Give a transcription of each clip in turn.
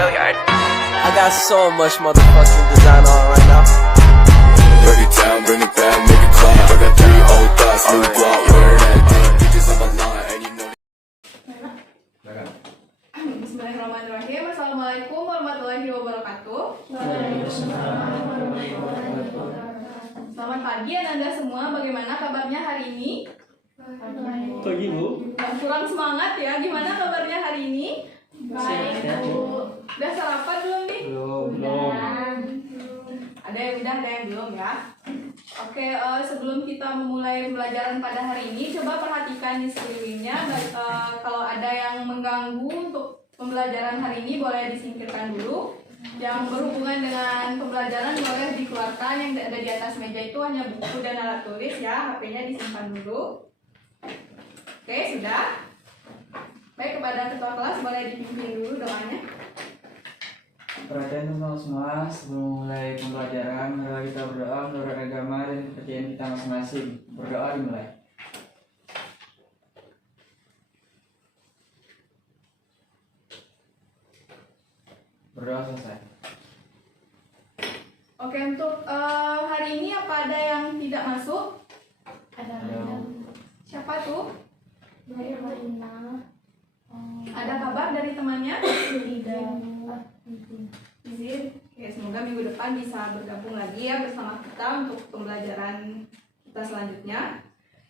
I got so much motherfucking design on right now. Break it down, bring it back, make it clap. I got 3 old thoughts, new block, wear that thing. Bitches on my line, and you know. Bismillahirrahmanirrahim. Assalamualaikum warahmatullahi wabarakatuh. Selamat pagi Anda semua. Bagaimana kabarnya hari ini? Pagi Bu. Kurang semangat ya. Gimana kabarnya hari ini? Baik Bu. Udah sarapan belum nih? Belum. Ada yang udah, ada yang belum ya. Oke, sebelum kita memulai pembelajaran pada hari ini, coba perhatikan di sekelilingnya. Kalau ada yang mengganggu untuk pembelajaran hari ini, boleh disingkirkan dulu. Yang berhubungan dengan pembelajaran boleh dikeluarkan. Yang ada di atas meja itu hanya buku dan alat tulis ya. HP-nya disimpan dulu. Oke, sudah. Baik, kepada ketua kelas boleh dipimpin dulu doanya. Perhatian teman-teman semua, sebelum mulai pembelajaran, mari kita berdoa menurut agama dan kepercayaan kita masing-masing. Berdoa dimulai. Berdoa selesai. Oke, untuk hari ini apa ada yang tidak masuk? Ada. Siapa tuh? Marina. Ada kabar dari temannya? Tidak. Izin. Oke, semoga minggu depan bisa bergabung lagi ya bersama kita untuk pembelajaran kita selanjutnya.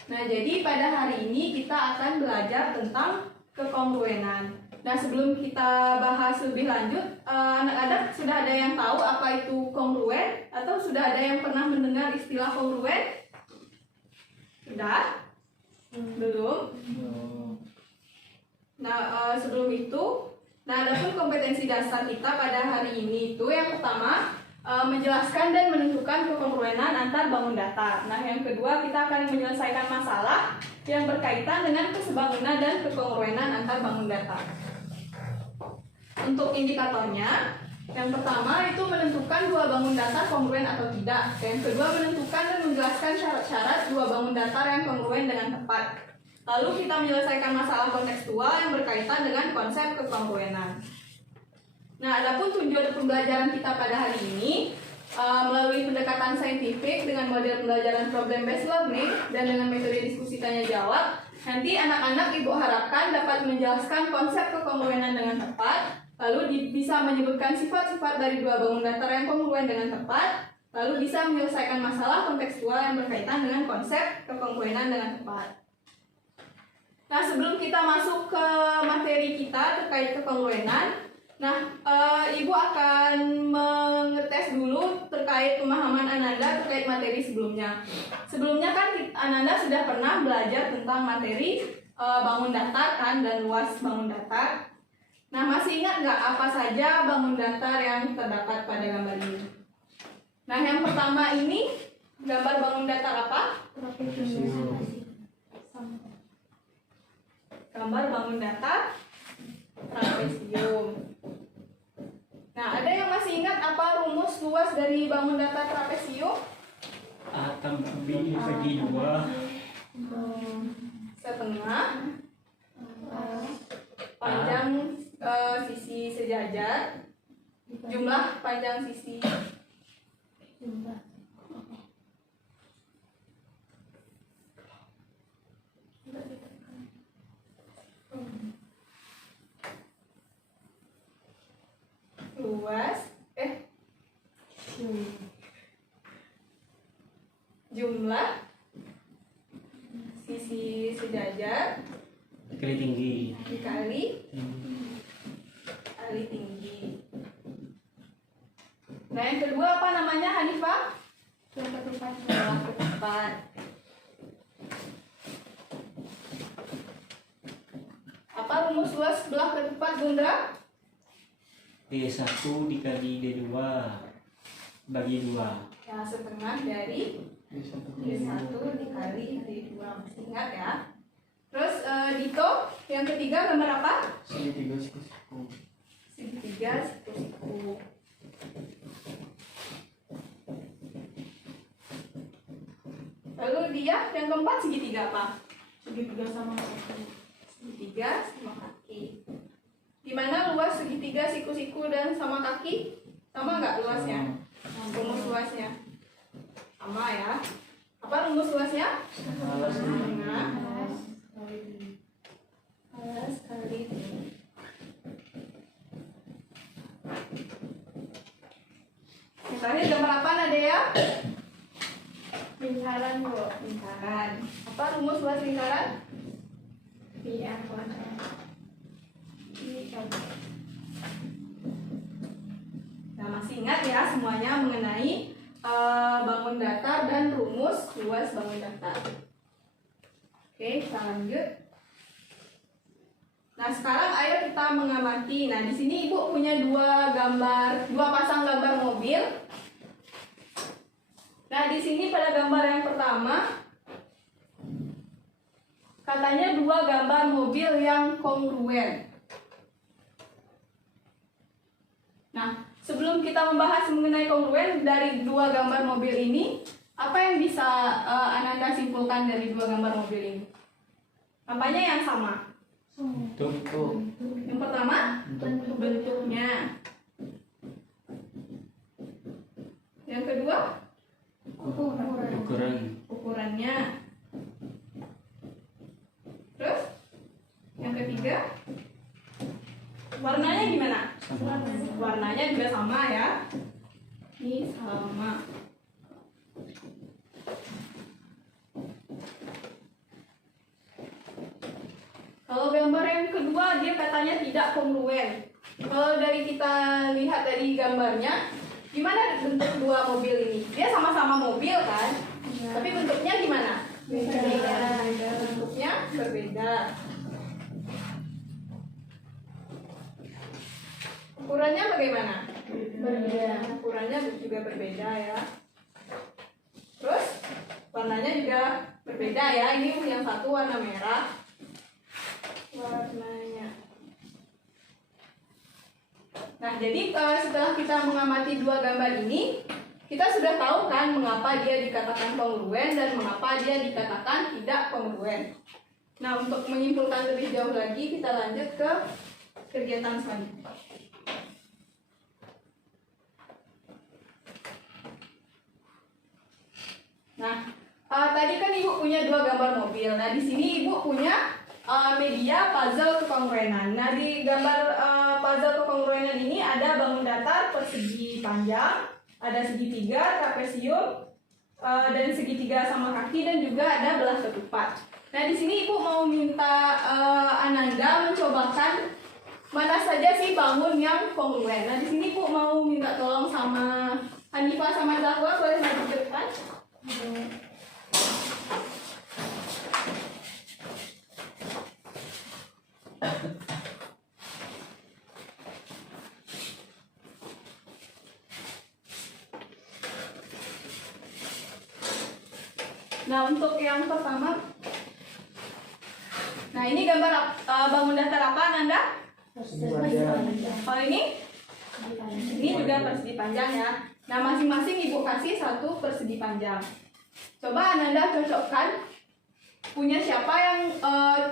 Nah, jadi pada hari ini kita akan belajar tentang kekongruenan. Nah, sebelum kita bahas lebih lanjut, anak-anak sudah ada yang tahu apa itu kongruen? Atau sudah ada yang pernah mendengar istilah kongruen? Sudah? Belum? Nah, sebelum itu, adapun kompetensi dasar kita pada hari ini itu yang pertama menjelaskan dan menentukan kekongruenan antar bangun datar. Nah, yang kedua kita akan menyelesaikan masalah yang berkaitan dengan kesebangunan dan kekongruenan antar bangun datar. Untuk indikatornya, yang pertama itu menentukan dua bangun datar kongruen atau tidak. Yang kedua menentukan dan menjelaskan syarat-syarat dua bangun datar yang kongruen dengan tepat. Lalu kita menyelesaikan masalah kontekstual yang berkaitan dengan konsep kekongruenan. Nah, adapun tujuan pembelajaran kita pada hari ini melalui pendekatan saintifik dengan model pembelajaran problem based learning dan dengan metode diskusi tanya jawab, nanti anak-anak ibu harapkan dapat menjelaskan konsep kekongruenan dengan tepat, lalu bisa menyebutkan sifat-sifat dari dua bangun datar yang kongruen dengan tepat, lalu bisa menyelesaikan masalah kontekstual yang berkaitan dengan konsep kekongruenan dengan tepat. Nah, sebelum kita masuk ke materi kita terkait kekongruenan, Ibu akan mengetes dulu terkait pemahaman Ananda terkait materi sebelumnya. Sebelumnya kan Ananda sudah pernah belajar tentang materi bangun datar kan dan luas bangun datar. Nah, masih ingat nggak apa saja bangun datar yang terdapat pada gambar ini? Nah, yang pertama ini gambar bangun datar apa? Gambar bangun datar trapesium. Nah, ada yang masih ingat apa rumus luas dari bangun datar trapesium? A tambah B bagi 2 setengah panjang sisi sejajar, jumlah panjang sisi luas jumlah sisi sejajar kali tinggi. dikali tinggi. Nah, yang kedua apa namanya, Hanifah? Belah ketupat. Apa rumus luas belah ketupat, Bunda? D1 dikali D2 bagi 2. Ya, setengah dari D1 dikali D2. Masih ingat ya? Terus Dito, yang ketiga gambar apa? Segitiga siku. Segitiga siku. Lalu dia yang keempat segitiga apa? Segitiga sama kaki. Segitiga sama kaki. Di mana luas segitiga, siku-siku, dan sama kaki? Sama nggak luasnya? Rumus luasnya? Sama ya. Apa rumus luasnya? Nah, alas kali tinggi. Yang terakhir gambar apa Nadia? Lingkaran Bu. Lingkaran. Apa rumus luas lingkaran? PR kuadrat. Nah, masih ingat ya semuanya mengenai bangun datar dan rumus luas bangun datar. Oke, kita lanjut. Nah, sekarang ayo kita mengamati. Nah, di sini Ibu punya dua pasang gambar mobil. Nah, di sini pada gambar yang pertama katanya dua gambar mobil yang kongruen. Nah, sebelum kita membahas mengenai kongruen dari dua gambar mobil ini, apa yang bisa Ananda simpulkan dari dua gambar mobil ini? Apanya yang sama? Bentuk. Yang pertama, bentuknya. Yang kedua, ukurannya. Terus, yang ketiga, warnanya gimana? Warnanya juga sama ya. Ini sama. Kalau gambar yang kedua dia katanya tidak kongruen. Kalau dari kita lihat dari gambarnya, gimana bentuk dua mobil ini? Dia sama-sama mobil kan? Tapi bentuknya gimana? Berbeda. Bentuknya berbeda. Ukurannya bagaimana? Berbeda. Ukurannya juga berbeda ya. Terus warnanya juga berbeda ya. Ini yang satu warna merah. Warnanya. Nah, jadi setelah kita mengamati dua gambar ini, kita sudah tahu kan mengapa dia dikatakan kongruen dan mengapa dia dikatakan tidak kongruen. Nah, untuk menyimpulkan lebih jauh lagi, kita lanjut ke kegiatan selanjutnya. Nah, tadi kan Ibu punya dua gambar mobil. Nah, di sini Ibu punya media puzzle kekongruenan. Nah, di gambar puzzle kekongruenan ini ada bangun datar persegi panjang, ada segitiga, trapesium, dan segitiga sama kaki, dan juga ada belah ketupat. Nah, di sini Ibu mau minta Ananda mencobakan mana saja sih bangun yang kongruen. Nah, di sini Ibu mau minta tolong sama Hanifah sama Zahwa, boleh maju ke depan? Nah, untuk yang pertama, nah ini gambar bangun datar apa, Nanda? Kalau ini juga persegi panjang ya. Nah, masing-masing Ibu kasih satu persegi panjang. Coba Ananda cocokkan punya siapa yang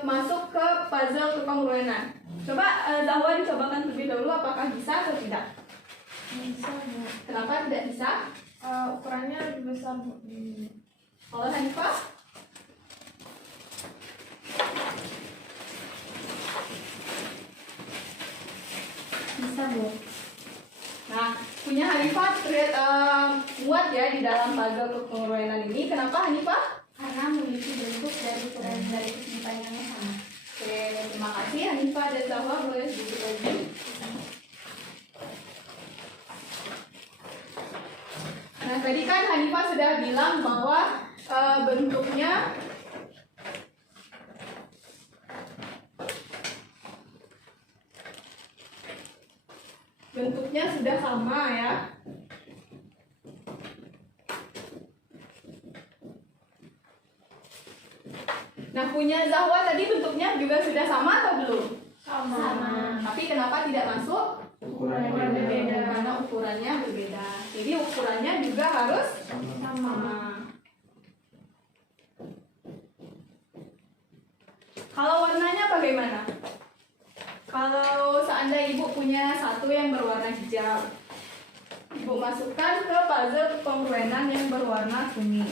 masuk ke puzzle kekongruenan. Coba Zahwa dicobakan terlebih dahulu apakah bisa atau tidak. Bisa Bu. Kenapa tidak bisa? Ukurannya lebih besar Bu. Kalau Hanifah? Bisa Bu. Nah, punya Hanifah muat ya di dalam puzzle kekongruenan ini. Kenapa Hanifah? Karena memiliki bentuk dan ukuran dari persegi panjang yang sama. Oke, terima kasih Hanifah dan Zahwa, boleh sedikit lagi. Nah, tadi kan Hanifah sudah bilang bahwa bentuknya sudah sama ya. Nah, punya Zahwa tadi bentuknya juga sudah sama atau belum? Sama. Tapi kenapa tidak masuk? Ukurannya berbeda. Karena ukurannya berbeda. Jadi ukurannya juga harus sama. Kalau warnanya bagaimana? Kalau seandainya ibu punya satu yang berwarna hijau. Ibu masukkan ke puzzle kekongruenan yang berwarna kuning.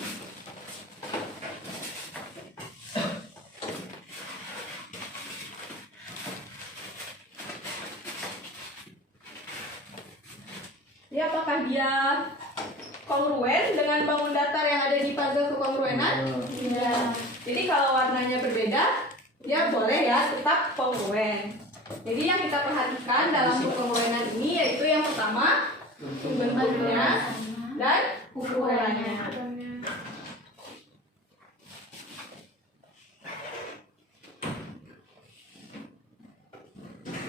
Jadi apakah dia kongruen dengan bangun datar yang ada di puzzle kekongruenan? Tidak. Jadi kalau warnanya berbeda, ya boleh ya tetap kongruen. Jadi yang kita perhatikan dalam kekongruenan ini yaitu yang pertama bentuknya dan ukurannya.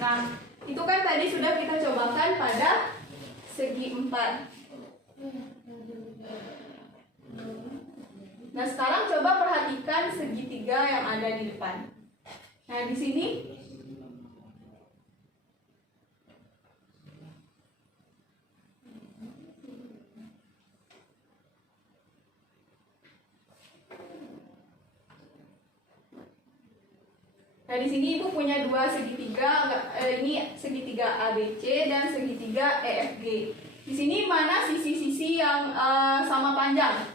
Nah, itu kan tadi sudah kita cobakan pada segi 4. Nah, sekarang coba perhatikan segitiga yang ada di depan. Nah, di sini ibu punya dua segitiga, ini segitiga ABC dan segitiga EFG. Di sini mana sisi-sisi yang sama panjang?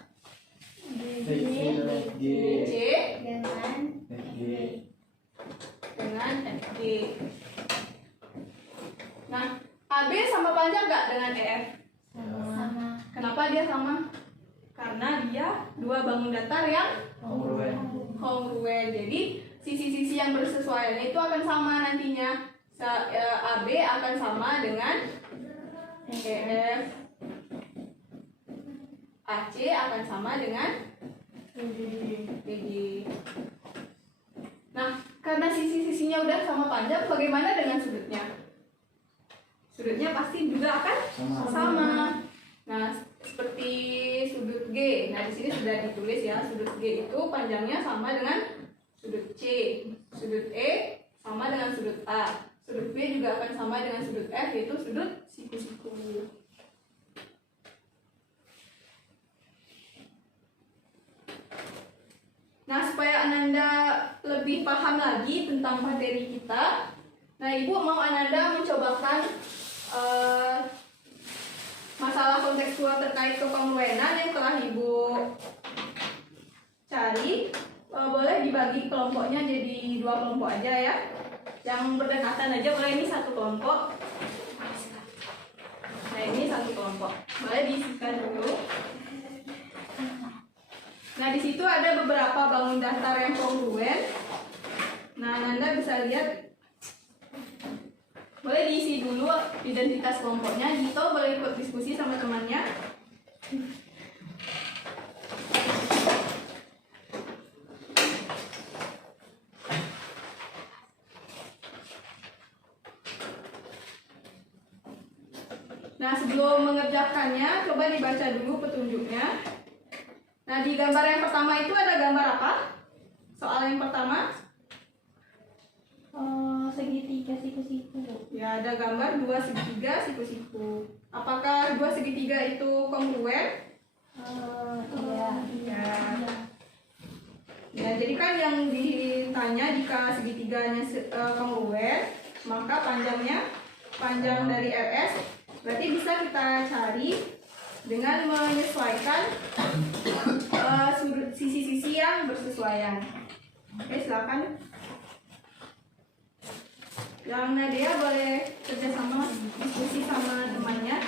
BC dengan FG. Nah, AB sama panjang nggak dengan EF? Sama. Kenapa dia sama? Karena dia dua bangun datar yang kongruen. Jadi sisi-sisi yang bersesuaian itu akan sama nantinya. AB akan sama dengan EF. AC akan sama dengan BG. Nah, karena sisi-sisinya udah sama panjang, bagaimana dengan sudutnya? Sudutnya pasti juga akan sama. Nah, seperti sudut G. Nah, di sini sudah ditulis ya, sudut G itu panjangnya sama dengan sudut C. Sudut E sama dengan sudut A. Sudut B juga akan sama dengan sudut F, yaitu sudut siku-siku. Nah, supaya Ananda lebih paham lagi tentang materi kita, nah Ibu mau Ananda mencobakan masalah kontekstual terkait kekongruenan yang telah Ibu cari. Boleh dibagi kelompoknya jadi 2 kelompok aja ya. Yang berdekatan aja boleh, ini 1 kelompok. Nah, ini 1 kelompok. Boleh diisikan dulu. Nah, di situ ada beberapa bangun datar yang kongruen. Nah, Anda bisa lihat. Boleh diisi dulu identitas kelompoknya. Dito boleh ikut diskusi sama temannya. Nah, sebelum mengerjakannya, coba dibaca dulu petunjuknya. Nah, di gambar yang pertama itu ada gambar apa? Soal yang pertama? Segitiga siku-siku. Ya, ada gambar 2 segitiga siku-siku. Apakah 2 segitiga itu kongruen? Iya. Ya. Ya, jadi kan yang ditanya jika segitiganya kongruen, maka panjang dari RS berarti bisa kita cari dengan menyesuaikan sisi-sisi yang bersesuaian. Oke, silakan. Yang Nadia boleh kerjasama diskusi sama temannya.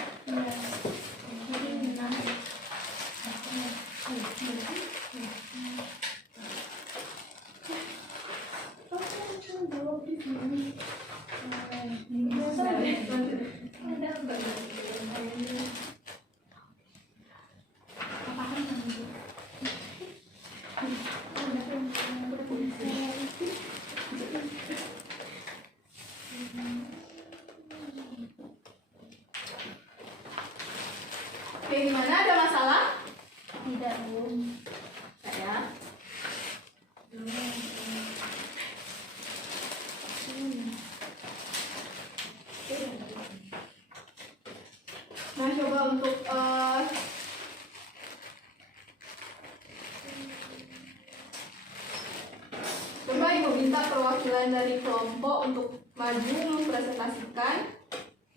Oke, gimana? Ada masalah? Tidak, Bu. Saya. Nah, coba untuk coba Ibu minta perwakilan dari kelompok untuk maju mempresentasikan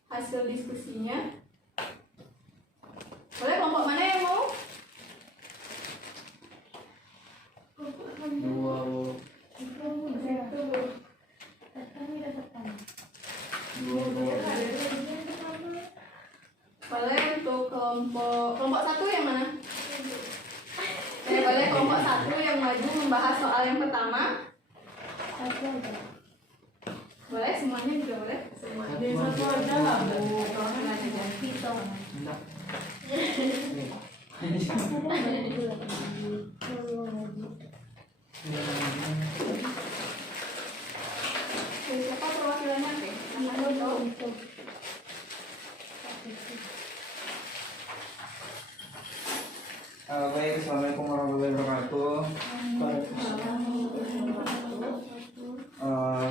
hasil diskusinya. Boleh kelompok mana yang mau? Dua. Boleh untuk kelompok satu yang mana? Boleh kelompok satu yang maju membahas soal yang pertama. Boleh semuanya juga boleh. Semuanya satu aja lah bu. Kalau nggak ada ganti toh. Enggak. Siapa perwakilannya? Oke. Namanya tahu. Baik, assalamualaikum warahmatullahi wabarakatuh.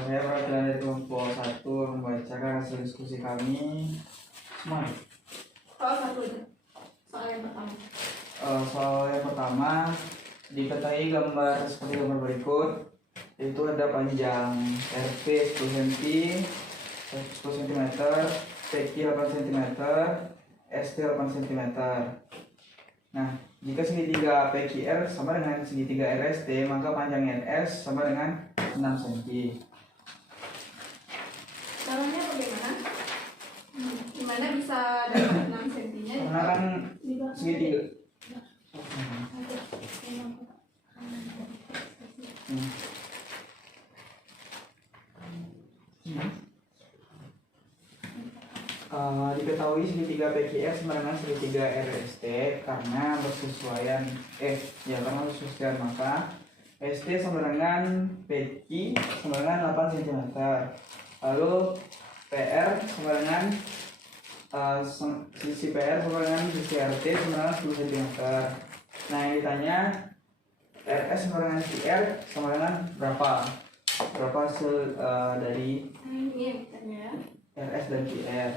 Saya perwakilan dari kelompok 1 membacakan hasil diskusi kami. Semangat. Soal satu aja. Soal yang pertama. Soal yang pertama, diketahui gambar seperti gambar berikut. Itu ada panjang RP 10 cm, 10 cm, PQ 8 cm, ST 8 cm. Nah, jika segitiga PQR sama dengan segitiga RST, maka panjang RS sama dengan 6 cm. Caranya bagaimana? Gimana bisa dapat 6 cm-nya? Karena kan segitiga. Diketahui segitiga PQR sama dengan segitiga RST karena bersesuaian karena bersesuaian, maka ST sama dengan PQ sama dengan 8 cm. Lalu PR sama dengan sisi PR sama dengan sisi RT sama dengan 10 cm. Nah, yang ditanya RS sama dengan QR sama dengan berapa? Berapa hasil dari Ini ya. RS dan QR?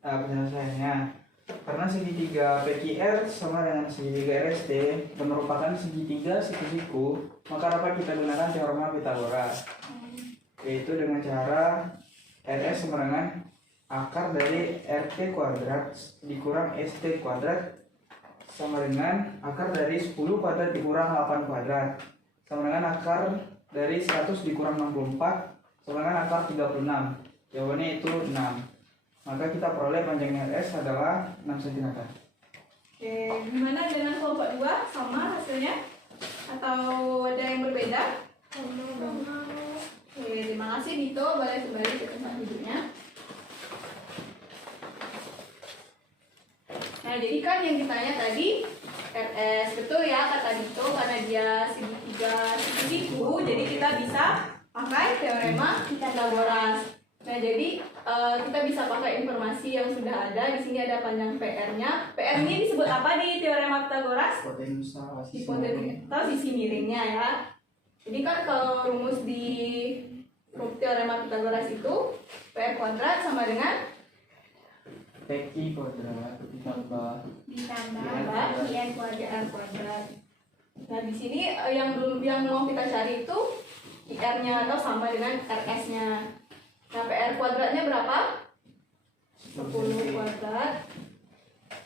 Penyelesaiannya, karena segitiga PQR sama dengan segitiga RST dan merupakan segitiga siku-siku, maka dapat kita gunakan teorema Pythagoras, yaitu dengan cara RS sama dengan akar dari RT kuadrat dikurang ST kuadrat sama dengan akar dari 10 kuadrat dikurang 8 kuadrat sama dengan akar dari 100 dikurang 64 sama dengan akar 36. Jawabannya itu 6. Maka kita peroleh panjang RS adalah 6 cm. Oke, gimana dengan kelompok 2? Sama hasilnya? Atau ada yang berbeda? Oke, terima kasih Dito. Boleh kembali ke tempat duduknya. Nah, jadi kan yang ditanya tadi RS, betul ya kata Dito, karena dia segitiga siku, jadi kita bisa pakai teorema Pythagoras. Nah, jadi kita bisa pakai informasi yang sudah ada. Di sini ada panjang PR-nya. PR ini disebut apa di teorema Pythagoras? Hipotenusa Hipotenusa sisi miringnya ya. Jadi kan kalau rumus di teorema Pythagoras itu PR kuadrat sama dengan PQ kuadrat ditambah IN IR kuadrat. Nah, di sini yang mau kita cari itu IR-nya atau sama dengan RS-nya. Nah, PR kuadratnya berapa? 10 kuadrat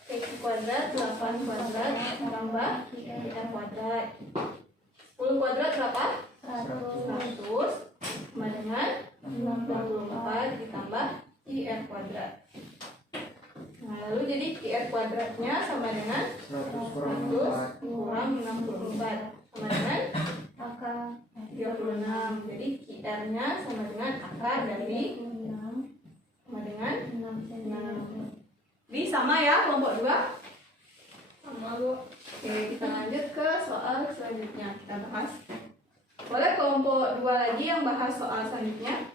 PQ kuadrat 8 kuadrat tambah IR kuadrat. 10 kuadrat berapa? 100 sama dengan 24 ditambah IR kuadrat. Nah, lalu jadi IR kuadratnya sama dengan 100 kurang 100 kurang 64 sama dengan akar 36. Jadi IR-nya sama dengan akar dari 6 sama dengan 6 cm. Jadi sama ya kelompok 2? Sama Bu. Oke, kita lanjut ke soal selanjutnya. Kita bahas. Boleh kelompok 2 lagi yang bahas soal selanjutnya?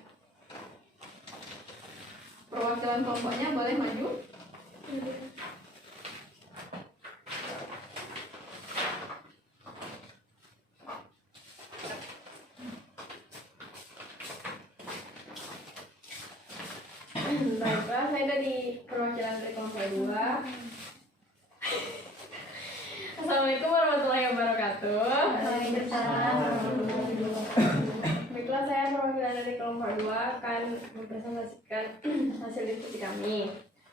Perwakilan kelompoknya boleh maju. Baiklah, saya dari perwakilan dari kelompok 2. Assalamualaikum warahmatullahi wabarakatuh. Waalaikumsalam warahmatullahi wabarakatuh. Baik, Baiklah, saya perwakilan dari kelompok 2 akan mempresentasikan hasil diskusi kami.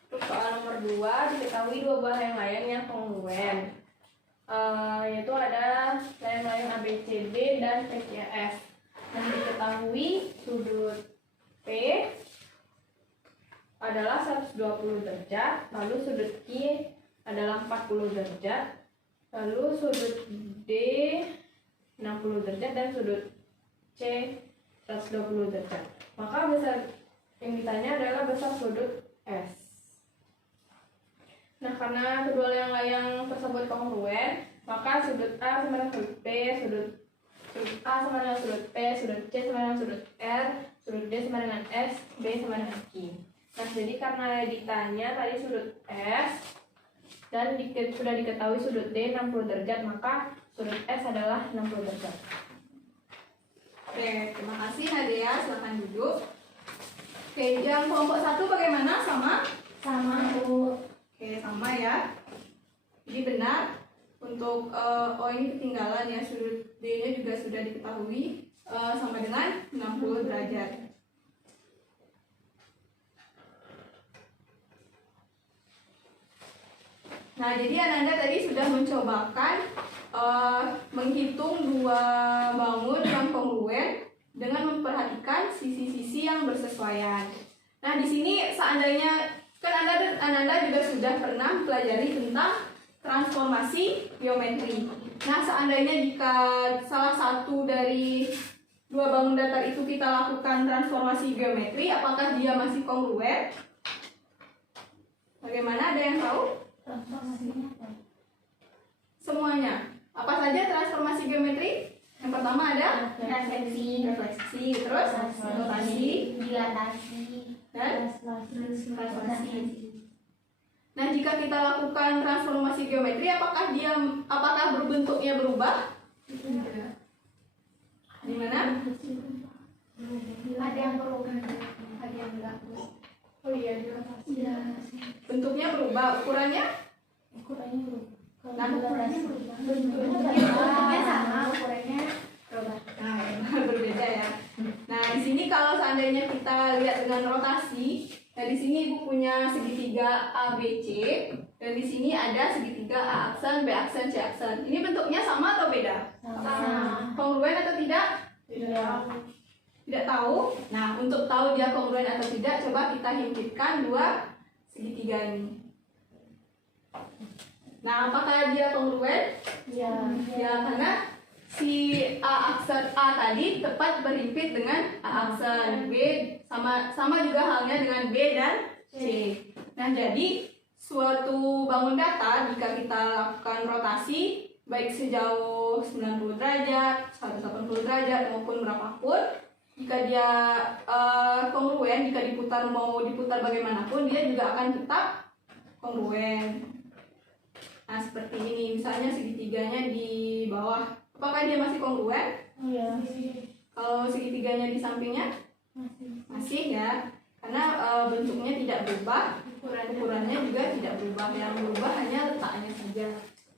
Untuk soal nomor 2, diketahui dua buah layang-layang yang kongruen, yaitu ada layang-layang ABCD dan PQRS. Dan diketahui sudut P adalah 120 derajat, lalu sudut Q adalah 40 derajat, lalu sudut D 60 derajat dan sudut C 120 derajat. Maka besar yang ditanya adalah besar sudut S. Nah, karena kedua layang-layang tersebut kongruen, maka sudut A sama dengan sudut P, sudut A sama dengan sudut P, sudut C sama dengan sudut R, sudut D sama dengan S, B sama dengan Q. Nah, jadi karena ditanya tadi sudut S dan sudah diketahui sudut D 60 derajat, maka sudut S adalah 60 derajat. Oke, terima kasih Nadia, silakan duduk. Oke, yang kelompok 1 bagaimana? Sama? Sama, Bu. Oke, sama ya. Jadi benar untuk O ini ketinggalan ya, sudut D-nya juga sudah diketahui sama dengan 60 derajat. Nah, jadi Ananda tadi sudah mencobakan menghitung dua bangun yang kongruen dengan memperhatikan sisi-sisi yang bersesuaian. Nah, di sini seandainya kan Ananda juga sudah pernah pelajari tentang transformasi geometri. Nah, seandainya jika salah satu dari dua bangun datar itu kita lakukan transformasi geometri, apakah dia masih kongruen? Bagaimana, ada yang tahu? Transformasinya apa? Semuanya. Apa saja transformasi geometri? Yang pertama ada Refleksi, terus rotasi, dilatasi, dan translasi. Nah, jika kita lakukan transformasi geometri, apakah berbentuknya berubah? Gimana? Ada yang berubah, ada yang enggak. Oh iya, Iya. bentuknya berubah, ukurannya? Ukurannya berubah. Nah, ukurannya berubah. Bentuknya sama, ukurannya berubah. Nah, berbeda ya. Nah, di sini kalau seandainya kita lihat dengan rotasi, nah di sini Ibu punya segitiga ABC, dan di sini ada segitiga A aksen, B aksen, C aksen. Ini bentuknya sama atau beda? Sama. Kongruen atau tidak? Tidak. Tidak tahu. Nah, untuk tahu dia kongruen atau tidak, coba kita himpikan dua segitiga ini. Nah, apakah dia kongruen? Ya. Ya, karena si A aksen A tadi tepat berhimpit dengan A aksen B, sama juga halnya dengan B dan C. Nah, jadi suatu bangun datar jika kita lakukan rotasi baik sejauh 90 derajat, 180 derajat maupun berapapun, jika dia kongruen, jika mau diputar bagaimanapun, dia juga akan tetap kongruen. Nah, seperti ini, misalnya segitiganya di bawah, apakah dia masih kongruen? Iya. Kalau segitiganya di sampingnya? Masih ya, karena bentuknya tidak berubah, ukurannya juga tidak berubah, yang berubah hanya letaknya saja.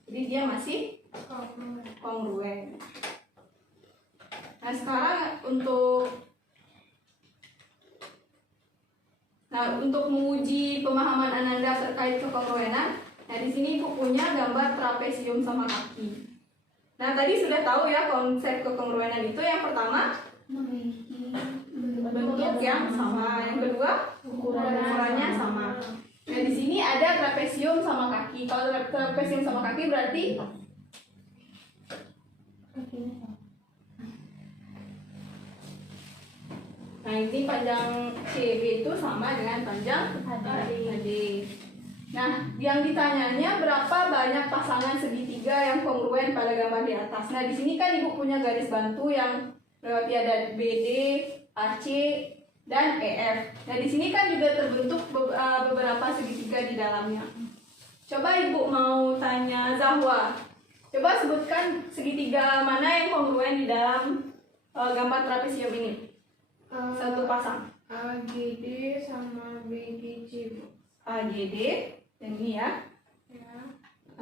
Jadi dia masih kongruen. Nah, sekarang untuk menguji pemahaman Ananda terkait kekongruenan, nah di sini Ibu punya gambar trapesium sama kaki. Nah, tadi sudah tahu ya konsep kekongruenan itu. Yang pertama, bentuk yang sama. Yang kedua, ukurannya sama. Nah, di sini ada trapesium sama kaki. Kalau trapesium sama kaki berarti nah, ini panjang CB itu sama dengan panjang AD. Nah, yang ditanyanya berapa banyak pasangan segitiga yang kongruen pada gambar di atas. Nah, di sini kan Ibu punya garis bantu yang berarti ada BD, AC, dan EF. Nah, di sini kan juga terbentuk beberapa segitiga di dalamnya. Coba Ibu mau tanya Zahwa. Coba sebutkan segitiga mana yang kongruen di dalam gambar trapesium ini. Satu pasang. AGD sama BGC, Bu. AGD, dan ini ya.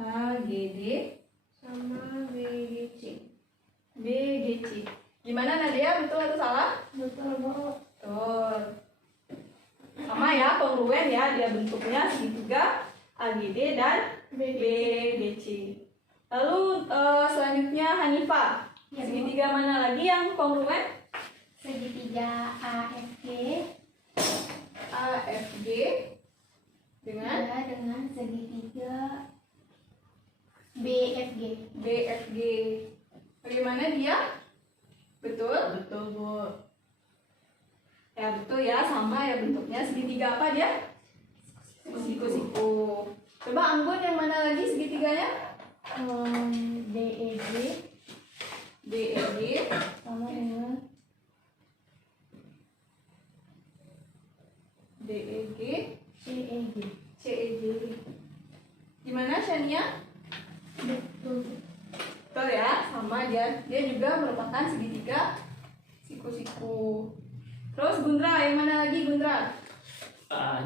AGD Sama BGC. BGC. Gimana Nadia, betul atau salah? Betul, Bu. Betul. Sama ya, kongruen ya, dia bentuknya segitiga, AGD dan BBC. Lalu selanjutnya Hanifah, Ya, Bu. segitiga mana lagi yang kongruen? Segitiga AFG AFG dengan dengan segitiga BFG. BFG. Bagaimana dia? Betul? Betul, Bu. Ya betul ya, sama ya bentuknya. Segitiga apa dia? Siku-siku. Coba Anggun yang mana lagi segitiganya? DEG DEG sama dengan DEG CEG. CEG. Gimana Shania? Betul. Betul ya, sama dia. Dia juga merupakan segitiga siku-siku. Terus Gundra, yang mana lagi Gundra?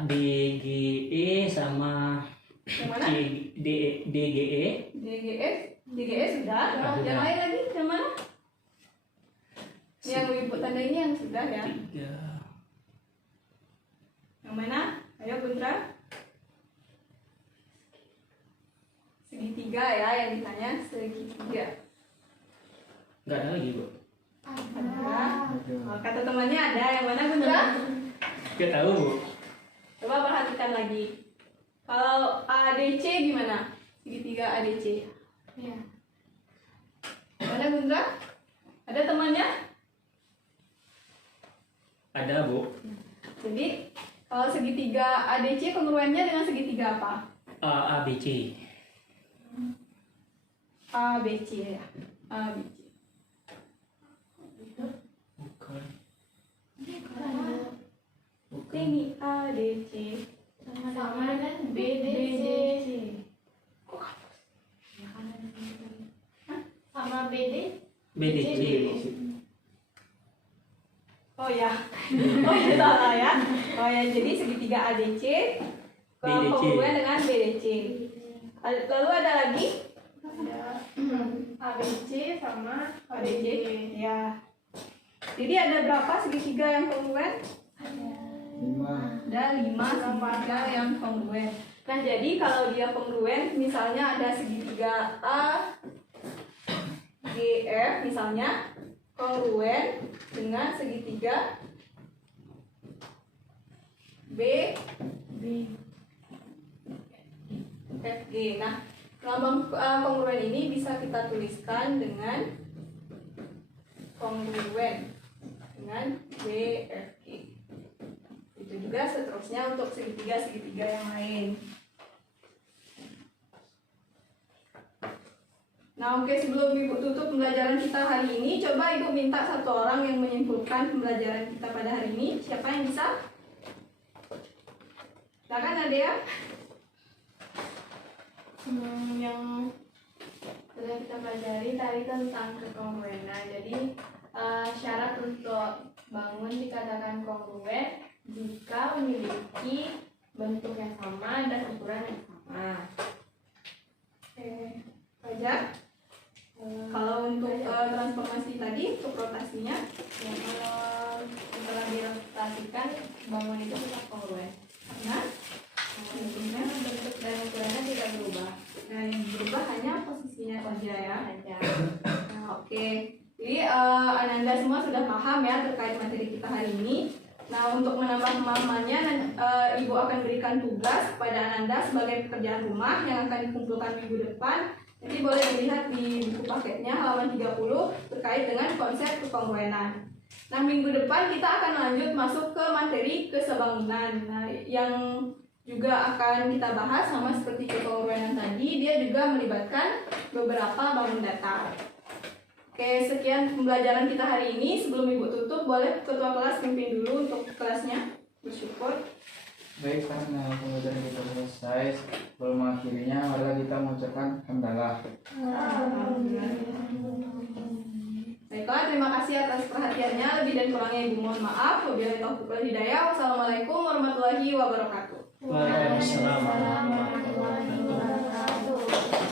DGE sama Yang mana? DGE. DGS? DGS sudah. Ah, Yang sudah. lain lagi yang mana? Yang ibu tanda ini yang sudah ya. Tiga. Yang mana? Ayo Gundra. Segitiga ya yang ditanya, segitiga. Nggak ada lagi, Bu. Ada. Oh, kata temannya ada. Yang mana Gundra? Nggak tahu, Bu. Coba perhatikan lagi. Kalau ADC gimana? Segitiga ADC. Ya. Mana Gundra? Ada temannya? Ada, Bu. Jadi kalau segitiga ADC kongruennya dengan segitiga apa? ABC. ABC ya. ABC. Bukan. Ini ADC Sama dengan BDC. Sama BDC. Oh ya. Oh ya salah ya. Oh ya, jadi segitiga ADC BDC. kongruen dengan BDC. Lalu ada lagi? Ada ABC sama ADC. ADC. Ya. Jadi ada berapa segitiga yang kongruen? Ada 5. Ada 5 segitiga yang kongruen. Nah, jadi kalau dia kongruen, misalnya ada segitiga A, GF misalnya, kongruen dengan segitiga B, FG. Nah, lambang kongruen ini bisa kita tuliskan dengan kongruen dengan BFG. Itu juga seterusnya untuk segitiga-segitiga yang lain. Nah, oke, sebelum Ibu tutup pembelajaran kita hari ini, coba Ibu minta satu orang yang menyimpulkan pembelajaran kita pada hari ini. Siapa yang bisa? Silakan Nadia. yang sudah kita pelajari tadi tentang kekongruenan. Jadi syarat untuk bangun dikatakan kongruen jika memiliki bentuk yang sama dan ukuran yang sama. Oke, Fajar. Kalau untuk transformasi tadi, untuk rotasinya, Ya, kalau setelah dirotasikan bangun itu tetap kongruen. karena Intinya bentuk dan ukurannya tidak berubah. nah, yang berubah hanya posisinya saja ya. Saja. Nah, oke. Jadi Ananda semua sudah paham ya terkait materi kita hari ini. Nah, untuk menambah pemahamannya, Ibu akan berikan tugas kepada Ananda sebagai pekerjaan rumah yang akan dikumpulkan minggu depan. Jadi boleh dilihat di buku paketnya halaman 30 terkait dengan konsep kekongruenan. Nah, minggu depan kita akan lanjut masuk ke materi kesebangunan. Nah, yang juga akan kita bahas sama seperti kekongruenan tadi, dia juga melibatkan beberapa bangun data. Oke, sekian pembelajaran kita hari ini. Sebelum Ibu tutup, boleh ketua kelas pimpin dulu untuk kelasnya. Bersyukur. Baik, karena pembelajaran kita selesai, sebelum mengakhirinya, marilah kita mengucapkan hamdalah. Baiklah, terima kasih atas perhatiannya. Lebih dan kurangnya Ibu mohon maaf. Wabillahi taufiq wal hidayah. Wassalamualaikum warahmatullahi wabarakatuh. Waalaikumsalam warahmatullahi Warahmatullahi wabarakatuh.